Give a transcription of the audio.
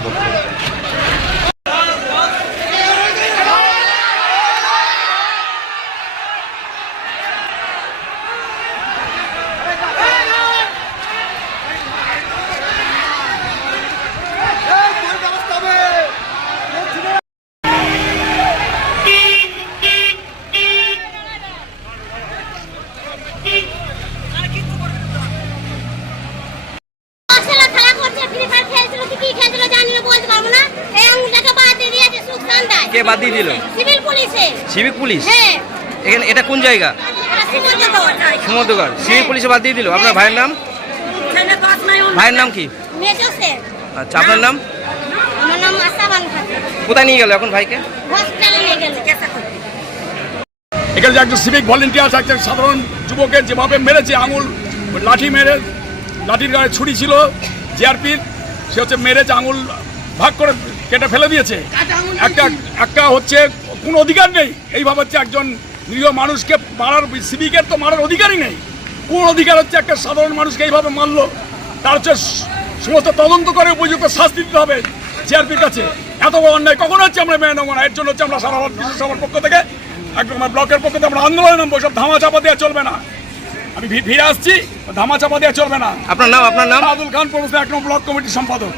la কে বাদ দিয়ে দিল? সিভিল পুলিশে। Civic police? হ্যাঁ। এখানে এটা কোন জায়গা? সমুদ্রগড়। সিভিক পুলিশে বাদ দিয়ে দিল? আপনার ভাইয়ের নাম? ভাইয়ের নাম কি? আচ্ছা আপনার নাম? কোথায় নিয়ে গেল এখন ভাইকে? হসপিটালে নিয়ে গেল। এখানে যে একজন সিভিক ভলেন্টিয়ার একজন সাধারণ যুবকে যেভাবে মেরেছে আঙুল লাঠি মেরে লাঠির গায়ে ছুরি ছিল জিআরপির সে হচ্ছে মেরেছে আঙুল ভাগ করে কেটে ফেলে দিয়েছে। একটা একটা হচ্ছে কোনো অধিকার নেই। এইভাবে হচ্ছে একজন নিরীহ মানুষকে মারার সিভিকের তো মারার অধিকারই নেই। কোন অধিকার হচ্ছে একটা সাধারণ মানুষকে এইভাবে মারলো? তার হচ্ছে সমস্ত তদন্ত করে উপযুক্ত শাস্তি দিতে হবে জিআরপির কাছে। এত বড় অন্যায় কখন হচ্ছে আমরা মেনে নেব না? এর জন্য হচ্ছে আমরা সারা কৃষক সভার পক্ষ থেকে একদম ব্লকের পক্ষ থেকে আমরা আন্দোলনে নামবো। সব ধামা চাপা দেওয়া চলবে না। আমি ফিরে আসছি ধামা চাপা দেওয়া চলবে না। আপনার নাম আপনার নাম? আব্দুল খান পৌরসভা এক নম্বর ব্লক কমিটির সম্পাদক।